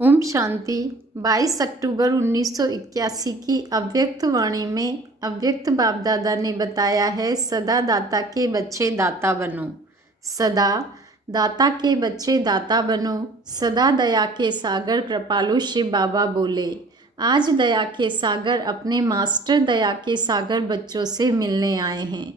ओम शांति। 22 अक्टूबर 1981 की अव्यक्त वाणी में अव्यक्त बाप दादा ने बताया है, सदा दाता के बच्चे दाता बनो। सदा दाता के बच्चे दाता बनो। सदा दया के सागर कृपालु शिव बाबा बोले। आज दया के सागर अपने मास्टर दया के सागर बच्चों से मिलने आए हैं।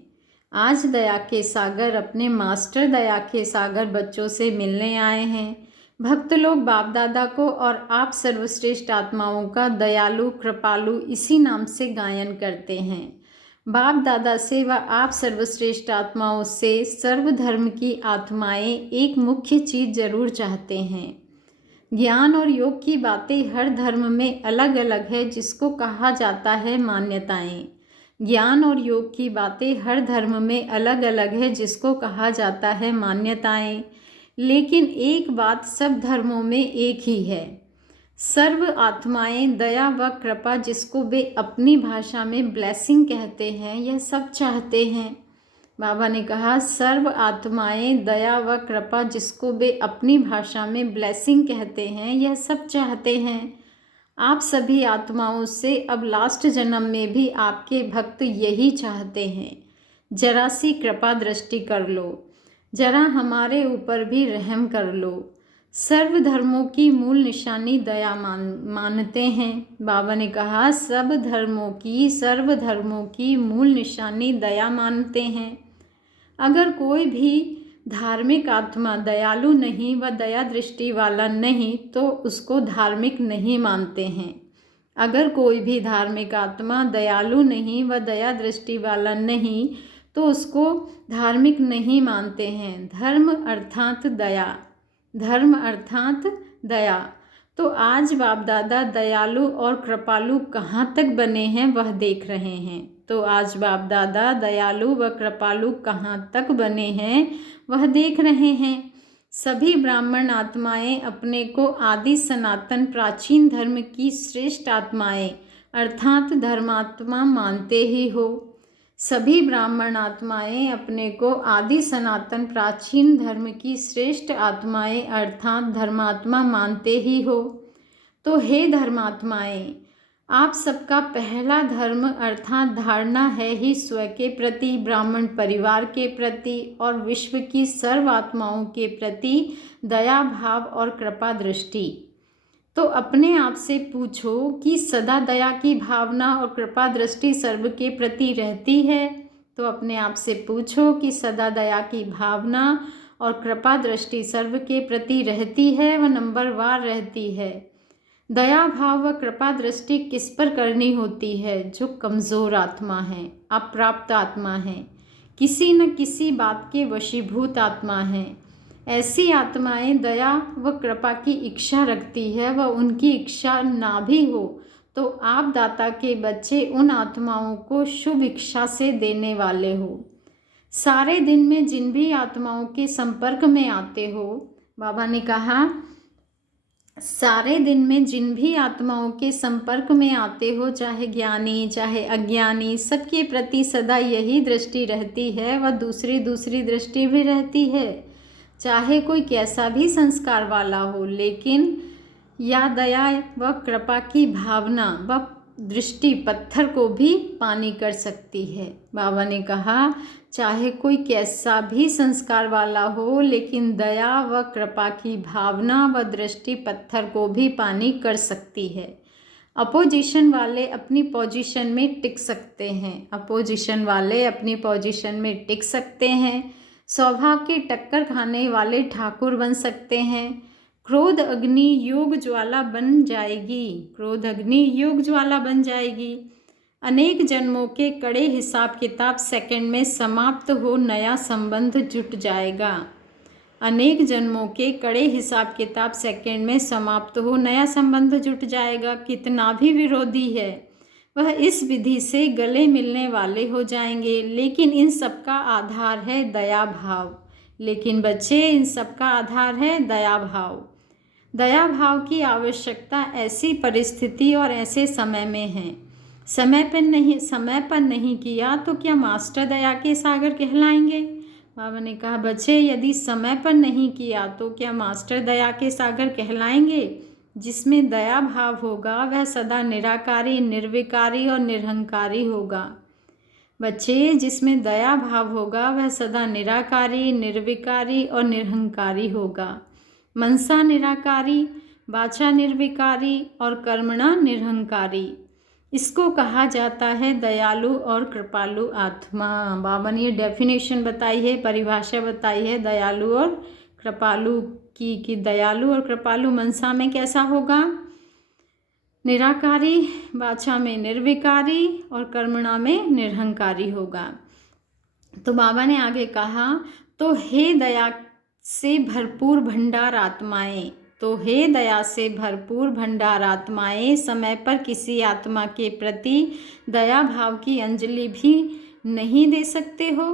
आज दया के सागर अपने मास्टर दया के सागर बच्चों से मिलने आए हैं। भक्त लोग बाप दादा को और आप सर्वश्रेष्ठ आत्माओं का दयालु कृपालु इसी नाम से गायन करते हैं। बाप दादा से व आप सर्वश्रेष्ठ आत्माओं से सर्वधर्म की आत्माएं एक मुख्य चीज़ जरूर चाहते हैं। ज्ञान और योग की बातें हर धर्म में अलग अलग है, जिसको कहा जाता है मान्यताएं। ज्ञान और योग की बातें हर धर्म में अलग अलग है, जिसको कहा जाता है मान्यताएं। लेकिन एक बात सब धर्मों में एक ही है। सर्व आत्माएं दया व कृपा, जिसको वे अपनी भाषा में ब्लेसिंग कहते हैं, यह सब चाहते हैं। बाबा ने कहा, सर्व आत्माएं दया व कृपा, जिसको वे अपनी भाषा में ब्लेसिंग कहते हैं, यह सब चाहते हैं। आप सभी आत्माओं से अब लास्ट जन्म में भी आपके भक्त यही चाहते हैं। जरा सी कृपा दृष्टि कर लो, जरा हमारे ऊपर भी रहम कर लो। सर्व धर्मों की मूल निशानी दया मानते हैं। बाबा ने कहा, सर्व धर्मों की मूल निशानी दया मानते हैं। अगर कोई भी धार्मिक आत्मा दयालु नहीं व दया दृष्टि वाला नहीं, तो उसको धार्मिक नहीं मानते हैं। अगर कोई भी धार्मिक आत्मा दयालु नहीं व दया दृष्टि वाला नहीं, तो उसको धार्मिक नहीं मानते हैं। धर्म अर्थात दया, धर्म अर्थात दया। तो आज बाप दादा दयालु और कृपालु कहाँ तक बने हैं वह देख रहे हैं। तो आज बाप दादा दयालु व कृपालु कहाँ तक बने हैं वह देख रहे हैं। सभी ब्राह्मण आत्माएं अपने को आदि सनातन प्राचीन धर्म की श्रेष्ठ आत्माएं अर्थात धर्मात्मा मानते ही हो। सभी ब्राह्मण आत्माएं अपने को आदि सनातन प्राचीन धर्म की श्रेष्ठ आत्माएं अर्थात धर्मात्मा मानते ही हो। तो हे धर्मात्माएं, आप सबका पहला धर्म अर्थात धारणा है ही स्व के प्रति, ब्राह्मण परिवार के प्रति और विश्व की सर्व आत्माओं के प्रति दया भाव और कृपा दृष्टि। तो अपने आप से पूछो कि सदा दया की भावना और कृपा दृष्टि सर्व के प्रति रहती है। तो अपने आप से पूछो कि सदा दया की भावना और कृपा दृष्टि सर्व के प्रति रहती है व नंबरवार रहती है। दया भाव व कृपा दृष्टि किस पर करनी होती है? जो कमज़ोर आत्मा है, अप्राप्त आत्मा है, किसी न किसी बात के वशीभूत आत्मा है। ऐसी आत्माएं दया व कृपा की इच्छा रखती है व उनकी इच्छा ना भी हो तो आप दाता के बच्चे उन आत्माओं को शुभ इच्छा से देने वाले हो। सारे दिन में जिन भी आत्माओं के संपर्क में आते हो, बाबा ने कहा, सारे दिन में जिन भी आत्माओं के संपर्क में आते हो, चाहे ज्ञानी चाहे अज्ञानी, सबके प्रति सदा यही दृष्टि रहती है व दूसरी दृष्टि भी रहती है। चाहे कोई कैसा भी संस्कार वाला हो, लेकिन या दया व कृपा की भावना व दृष्टि पत्थर को भी पानी कर सकती है। बाबा ने कहा, चाहे कोई कैसा भी संस्कार वाला हो, लेकिन दया व कृपा की भावना व दृष्टि पत्थर को भी पानी कर सकती है। अपोजिशन वाले अपनी पोजीशन में टिक सकते हैं, अपोजिशन वाले अपनी पोजीशन में टिक सकते हैं। स्वभाव की टक्कर खाने वाले ठाकुर बन सकते हैं। क्रोध अग्नि योग ज्वाला बन जाएगी, क्रोध अग्नि योग ज्वाला बन जाएगी। अनेक जन्मों के कड़े हिसाब किताब सेकंड में समाप्त हो नया संबंध जुट जाएगा। अनेक जन्मों के कड़े हिसाब किताब सेकंड में समाप्त हो नया संबंध जुट जाएगा। कितना भी विरोधी है वह इस विधि से गले मिलने वाले हो जाएंगे। लेकिन इन सब का आधार है दया भाव। लेकिन बच्चे, इन सब का आधार है दया भाव। दया भाव की आवश्यकता ऐसी परिस्थिति और ऐसे समय में है। समय पर नहीं किया तो क्या मास्टर दया के सागर कहलाएंगे? बाबा ने कहा, बच्चे, यदि समय पर नहीं किया तो क्या मास्टर दया के सागर कहलाएंगे? जिसमें दया भाव होगा वह सदा निराकारी, निर्विकारी और निरहंकारी होगा। बच्चे, जिसमें दया भाव होगा वह सदा निराकारी, निर्विकारी और निरहंकारी होगा। मनसा निराकारी, वाचा निर्विकारी और कर्मणा निरहंकारी। इसको कहा जाता है दयालु और कृपालु आत्मा। बाबा ने ये डेफिनेशन बताई है, परिभाषा बताई है दयालु और कृपालु की, कि दयालु और कृपालु मनसा में कैसा होगा? निराकारी, वाचा में निर्विकारी और कर्मणा में निरहंकारी होगा। तो बाबा ने आगे कहा, तो हे दया से भरपूर भंडार आत्माएं, तो हे दया से भरपूर भंडार आत्माएं, समय पर किसी आत्मा के प्रति दया भाव की अंजलि भी नहीं दे सकते हो?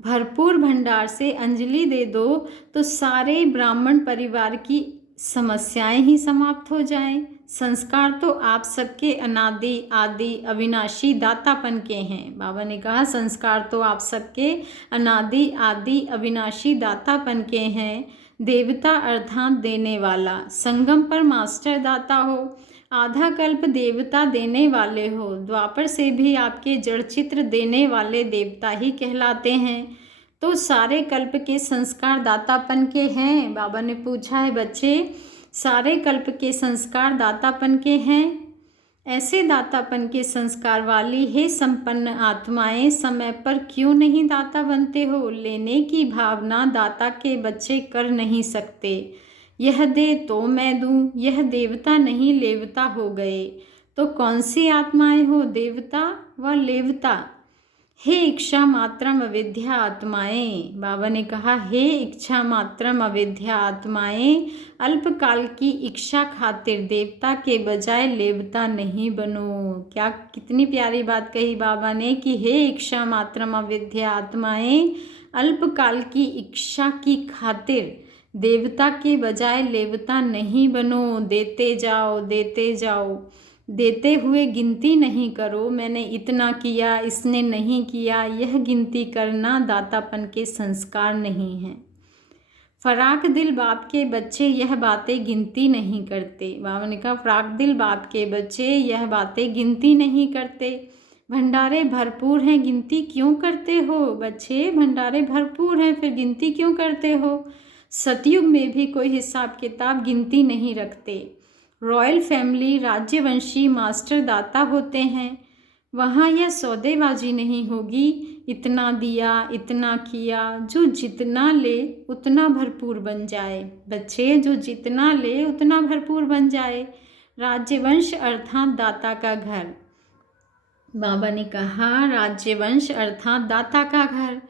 भरपूर भंडार से अंजलि दे दो तो सारे ब्राह्मण परिवार की समस्याएं ही समाप्त हो जाएं। संस्कार तो आप सबके अनादि आदि अविनाशी दातापन के हैं। बाबा ने कहा संस्कार तो आप सबके अनादि आदि अविनाशी दातापन के हैं। देवता अर्थात देने वाला, संगम पर मास्टर दाता हो, आधा कल्प देवता देने वाले हो, द्वापर से भी आपके जड़ चित्र देने वाले देवता ही कहलाते हैं। तो सारे कल्प के संस्कार दातापन के हैं। बाबा ने पूछा है बच्चे, सारे कल्प के संस्कार दातापन के हैं? ऐसे दातापन के संस्कार वाली हे संपन्न आत्माएं, समय पर क्यों नहीं दाता बनते हो? लेने की भावना दाता के बच्चे कर नहीं सकते। यह दे तो मैं दूं, यह देवता नहीं लेवता हो गए। तो कौन सी आत्माएं हो, देवता व लेवता? हे इच्छा मात्रम अविद्या आत्माएं, बाबा ने कहा हे इच्छा मात्रम अविद्या आत्माएं, अल्पकाल की इच्छा खातिर देवता के बजाय लेवता नहीं बनो। क्या कितनी प्यारी बात कही बाबा ने कि हे इच्छा मात्रम अविद्या आत्माएं, अल्पकाल की इच्छा की खातिर देवता के बजाय लेवता नहीं बनो। देते जाओ, देते जाओ, देते हुए गिनती नहीं करो, मैंने इतना किया, इसने नहीं किया। यह गिनती करना दातापन के संस्कार नहीं है। फराक दिल बाप के बच्चे यह बातें गिनती नहीं करते। बाबा ने कहा फराक दिल बाप के बच्चे यह बातें गिनती नहीं करते। भंडारे भरपूर हैं, गिनती क्यों करते हो? बच्चे, भंडारे भरपूर हैं, फिर गिनती क्यों करते हो? सतयुग में भी कोई हिसाब किताब गिनती नहीं रखते। रॉयल फैमिली राज्यवंशी मास्टर दाता होते हैं। वहाँ यह सौदेबाजी नहीं होगी, इतना दिया, इतना किया। जो जितना ले उतना भरपूर बन जाए। बच्चे, जो जितना ले उतना भरपूर बन जाए। राज्यवंश अर्थात दाता का घर। बाबा ने कहा राज्यवंश अर्थात दाता का घर।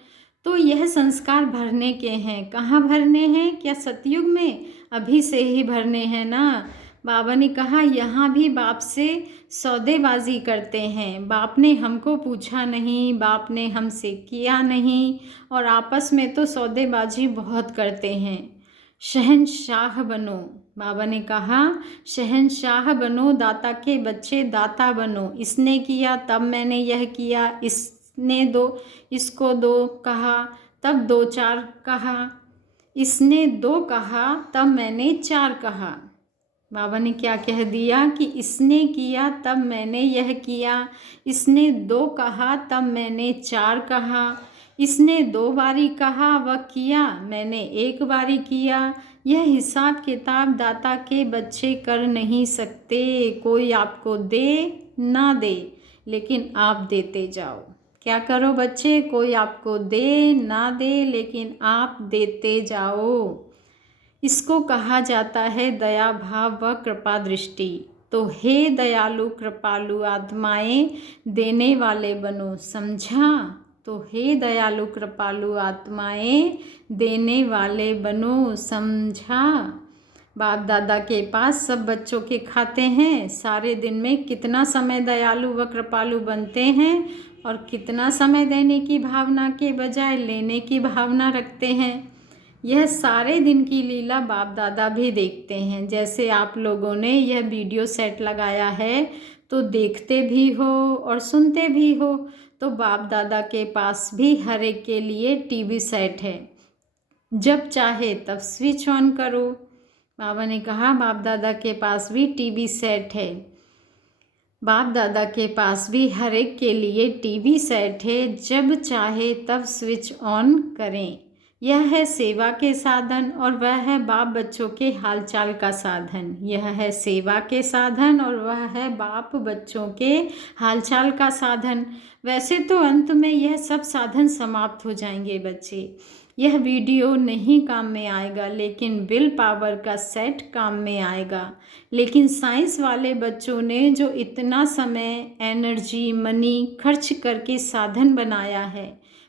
तो यह संस्कार भरने के हैं। कहाँ भरने हैं? क्या सतयुग में? अभी से ही भरने हैं ना। बाबा ने कहा यहाँ भी बाप से सौदेबाजी करते हैं। बाप ने हमको पूछा नहीं, बाप ने हमसे किया नहीं, और आपस में तो सौदेबाजी बहुत करते हैं। शहंशाह बनो। बाबा ने कहा शहंशाह बनो, दाता के बच्चे दाता बनो। इसने किया तब मैंने यह किया, इसने दो, इसको दो कहा तब दो चार कहा, इसने दो कहा तब मैंने चार कहा। बाबा ने क्या कह दिया कि इसने किया तब मैंने यह किया, इसने दो कहा तब मैंने चार कहा, इसने दो बारी कहा व किया, मैंने एक बारी किया। यह हिसाब किताब दाता के बच्चे कर नहीं सकते। कोई आपको दे ना दे, लेकिन आप देते जाओ। क्या करो बच्चे? कोई आपको दे ना दे, लेकिन आप देते जाओ। इसको कहा जाता है दया भाव व कृपा दृष्टि। तो हे दयालु कृपालु आत्माएं, देने वाले बनो। समझा? तो हे दयालु कृपालु आत्माएं, देने वाले बनो। समझा? बाप दादा के पास सब बच्चों के खाते हैं। सारे दिन में कितना समय दयालु व कृपालु बनते हैं, और कितना समय देने की भावना के बजाय लेने की भावना रखते हैं। यह सारे दिन की लीला बाप दादा भी देखते हैं। जैसे आप लोगों ने यह वीडियो सेट लगाया है तो देखते भी हो और सुनते भी हो। तो बाप दादा के पास भी हर एक के लिए टीवी सेट है। जब चाहे तब स्विच ऑन करो। बाबा ने कहा बाप दादा के पास भी टीवी सेट है। बाप दादा के पास भी हर एक के लिए टीवी सेट है, जब चाहे तब स्विच ऑन करें। यह है सेवा के साधन और वह है बाप बच्चों के हालचाल का साधन। यह है सेवा के साधन और वह है बाप बच्चों के हालचाल का साधन। वैसे तो अंत में यह सब साधन समाप्त हो जाएंगे बच्चे। यह वीडियो नहीं काम में आएगा, लेकिन विल पावर का सेट काम में आएगा। लेकिन साइंस वाले बच्चों ने जो इतना समय, एनर्जी, मनी खर्च करके साधन बनाया है,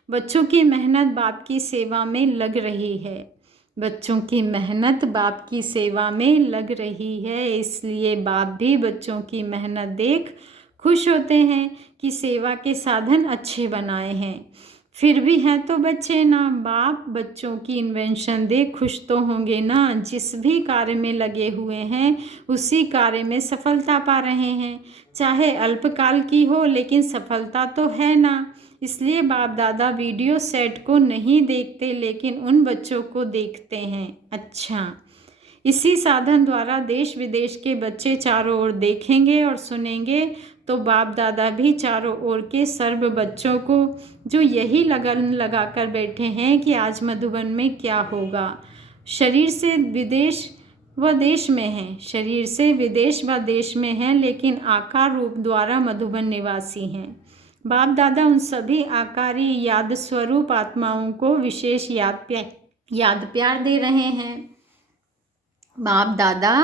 बच्चों की मेहनत बाप की सेवा में लग रही है। बच्चों की मेहनत बाप की सेवा में लग रही है, इसलिए बाप भी बच्चों की मेहनत देख खुश होते हैं कि सेवा के साधन अच्छे बनाए हैं। फिर भी हैं तो बच्चे ना, बाप बच्चों की इन्वेंशन देख खुश तो होंगे ना। जिस भी कार्य में लगे हुए हैं उसी कार्य में सफलता पा रहे हैं, चाहे अल्पकाल की हो, लेकिन सफलता तो है ना। इसलिए बाप दादा वीडियो सेट को नहीं देखते, लेकिन उन बच्चों को देखते हैं। अच्छा, इसी साधन द्वारा देश विदेश के बच्चे चारों ओर देखेंगे और सुनेंगे, तो बाप दादा भी चारों ओर के सर्व बच्चों को जो यही लगन लगा कर बैठे हैं कि आज मधुबन में क्या होगा, शरीर से विदेश व देश में हैं, शरीर से विदेश व देश में हैं, लेकिन आकार रूप द्वारा मधुबन निवासी हैं। बाप दादा उन सभी आकारी याद स्वरूप आत्माओं को विशेष याद प्यार दे रहे हैं। बाप दादा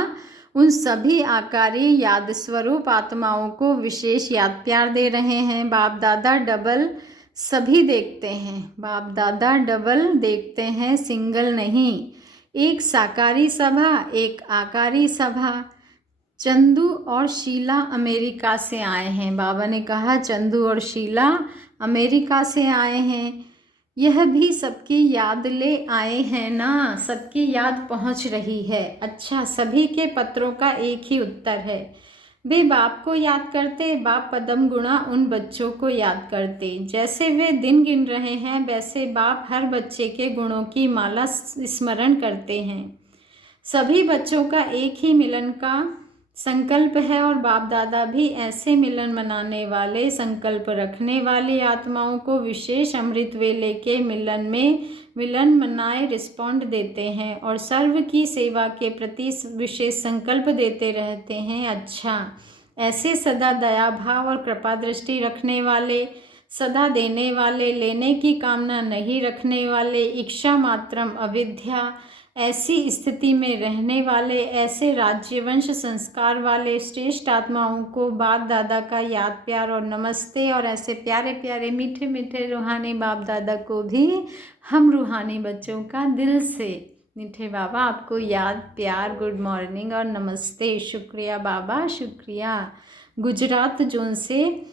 उन सभी आकारी याद स्वरूप आत्माओं को विशेष याद प्यार दे रहे हैं। बाप दादा डबल सभी देखते हैं। बाप दादा डबल देखते हैं, सिंगल नहीं। एक साकारी सभा, एक आकारी सभा। चंदू और शीला अमेरिका से आए हैं। बाबा ने कहा चंदू और शीला अमेरिका से आए हैं। यह भी सबकी याद ले आए हैं ना, सबकी याद पहुंच रही है। अच्छा, सभी के पत्रों का एक ही उत्तर है, वे बाप को याद करते। बाप पदम गुणा उन बच्चों को याद करते। जैसे वे दिन गिन रहे हैं, वैसे बाप हर बच्चे के गुणों की माला स्मरण करते हैं। सभी बच्चों का एक ही मिलन का संकल्प है और बाप दादा भी ऐसे मिलन मनाने वाले, संकल्प रखने वाली आत्माओं को विशेष अमृत वेले के मिलन मनाए रिस्पॉन्ड देते हैं और सर्व की सेवा के प्रति विशेष संकल्प देते रहते हैं। अच्छा, ऐसे सदा दया भाव और कृपा दृष्टि रखने वाले, सदा देने वाले, लेने की कामना नहीं रखने वाले, इच्छा मात्रम अविद्या, ऐसी स्थिति में रहने वाले, ऐसे राज्यवंश संस्कार वाले श्रेष्ठ आत्माओं को बाप दादा का याद प्यार और नमस्ते। और ऐसे प्यारे प्यारे मीठे मीठे रूहानी बाप दादा को भी हम रूहानी बच्चों का दिल से मीठे बाबा आपको याद प्यार, गुड मॉर्निंग और नमस्ते। शुक्रिया बाबा, शुक्रिया। गुजरात जोन से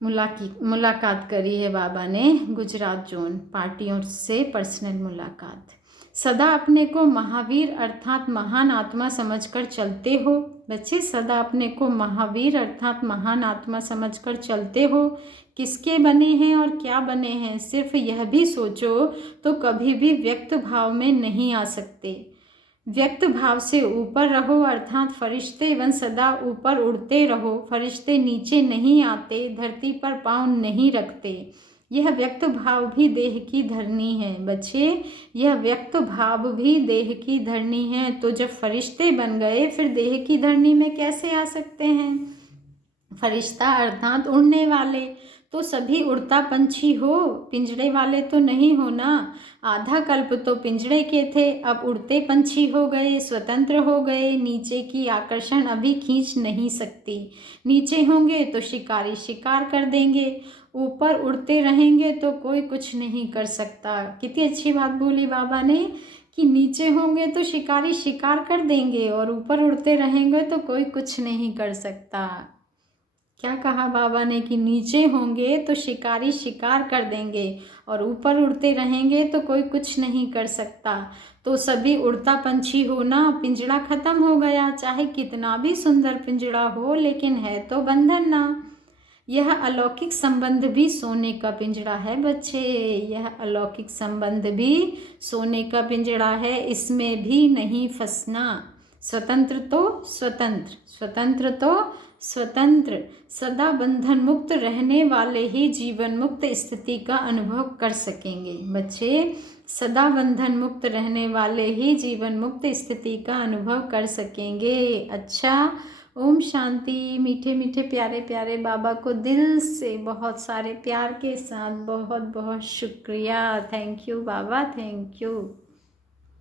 मुलाकात करी है बाबा ने। गुजरात जोन पार्टियों से पर्सनल मुलाकात। सदा अपने को महावीर अर्थात महान आत्मा समझकर चलते हो बच्चे, सदा अपने को महावीर अर्थात महान आत्मा समझकर चलते हो। किसके बने हैं और क्या बने हैं, सिर्फ यह भी सोचो तो कभी भी व्यक्त भाव में नहीं आ सकते। व्यक्त भाव से ऊपर रहो, अर्थात फरिश्ते बन सदा ऊपर उड़ते रहो। फरिश्ते नीचे नहीं आते, धरती पर पाँव नहीं रखते। यह व्यक्त भाव भी देह की धरनी है बच्चे, यह व्यक्त भाव भी देह की धरनी है। तो जब फरिश्ते बन गए फिर देह की धरनी में कैसे आ सकते हैं। फरिश्ता अर्थात उड़ने वाले, तो सभी उड़ता पंछी हो, पिंजड़े वाले तो नहीं हो ना। आधा कल्प तो पिंजड़े के थे, अब उड़ते पंछी हो गए, स्वतंत्र हो गए। नीचे की आकर्षण अभी खींच नहीं सकती। नीचे होंगे तो शिकारी शिकार कर देंगे, ऊपर उड़ते रहेंगे तो कोई कुछ नहीं कर सकता। कितनी अच्छी बात बोली बाबा ने कि नीचे होंगे तो शिकारी शिकार कर देंगे और ऊपर उड़ते रहेंगे तो कोई कुछ नहीं कर सकता। क्या कहा बाबा ने कि नीचे होंगे तो शिकारी शिकार कर देंगे और ऊपर उड़ते रहेंगे तो कोई कुछ नहीं कर सकता। तो सभी उड़ता पंछी हो ना, पिंजड़ा खत्म हो गया। चाहे कितना भी सुंदर पिंजड़ा हो, लेकिन है तो बंधन ना। यह अलौकिक संबंध भी सोने का पिंजड़ा है बच्चे, यह अलौकिक संबंध भी सोने का पिंजड़ा है, इसमें भी नहीं फंसना। स्वतंत्र तो स्वतंत्र, स्वतंत्र तो स्वतंत्र, सदा बंधन मुक्त रहने वाले ही जीवन मुक्त स्थिति का अनुभव कर सकेंगे। बच्चे, सदा बंधन मुक्त रहने वाले ही जीवन मुक्त स्थिति का अनुभव कर सकेंगे। अच्छा, ओम शांति। मीठे मीठे प्यारे प्यारे बाबा को दिल से बहुत सारे प्यार के साथ बहुत बहुत शुक्रिया। Thank you Baba, thank you.